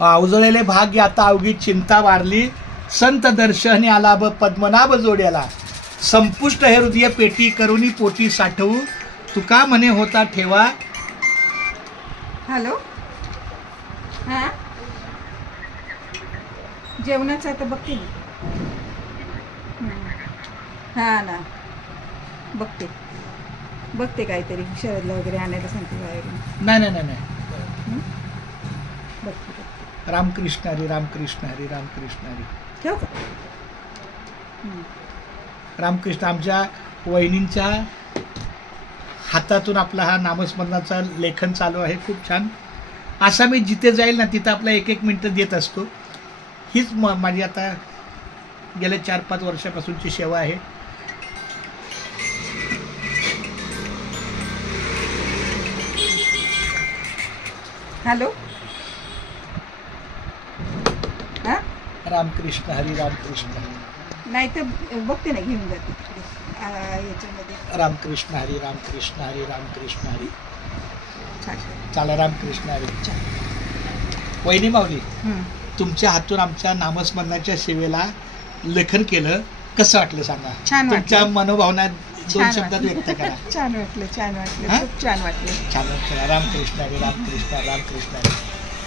अवजळलेले भाग्य आता अवघी चिंता वारली, संत दर्शनी आला ब पद्मनाभ जोड्याला, संपुष्ट हे हृदय पेटी करुनी पोटी साठवू, तुका म्हणे होता ठेवा. हॅलो, हा जेवणाचं आता बघते मी. हा ना, बघते काहीतरी शरदला वगैरे आणायला सांगते बाहेरून. नाही नाही नाही नाही, बघते. रामकृष्ण हरी, रामकृष्ण हरी, रामकृष्ण हरी. ठेव का? रामकृष्ण. आमच्या वहिनींच्या हातातून आपला हा नामस्मरणाचा लेखन चालू आहे, खूप छान. असा मी जिथे जाईल ना तिथं आपला 1-1 मिनिटं देत असतो. हीच माझी आता गेल्या 4-5 वर्षापासूनची सेवा आहे. हॅलो, हा रामकृष्ण हरी, रामकृष्ण. नाही तर बघते ना, घेऊन जाते याच्यामध्ये. रामकृष्ण हरी, रामकृष्ण हरी, रामकृष्ण हरी. छान. चला, रामकृष्ण हरी. वहिनी माऊली, तुमच्या हातून आमच्या नामस्मरणाच्या सेवेला लेखन केलं, कसं वाटलं सांगा? छान. तुमच्या मनोभावना 2 शब्दात व्यक्त करा. छान वाटलं, खूप छान वाटलं. छान वाटलं. रामकृष्ण हरी, रामकृष्ण, रामकृष्ण हरी.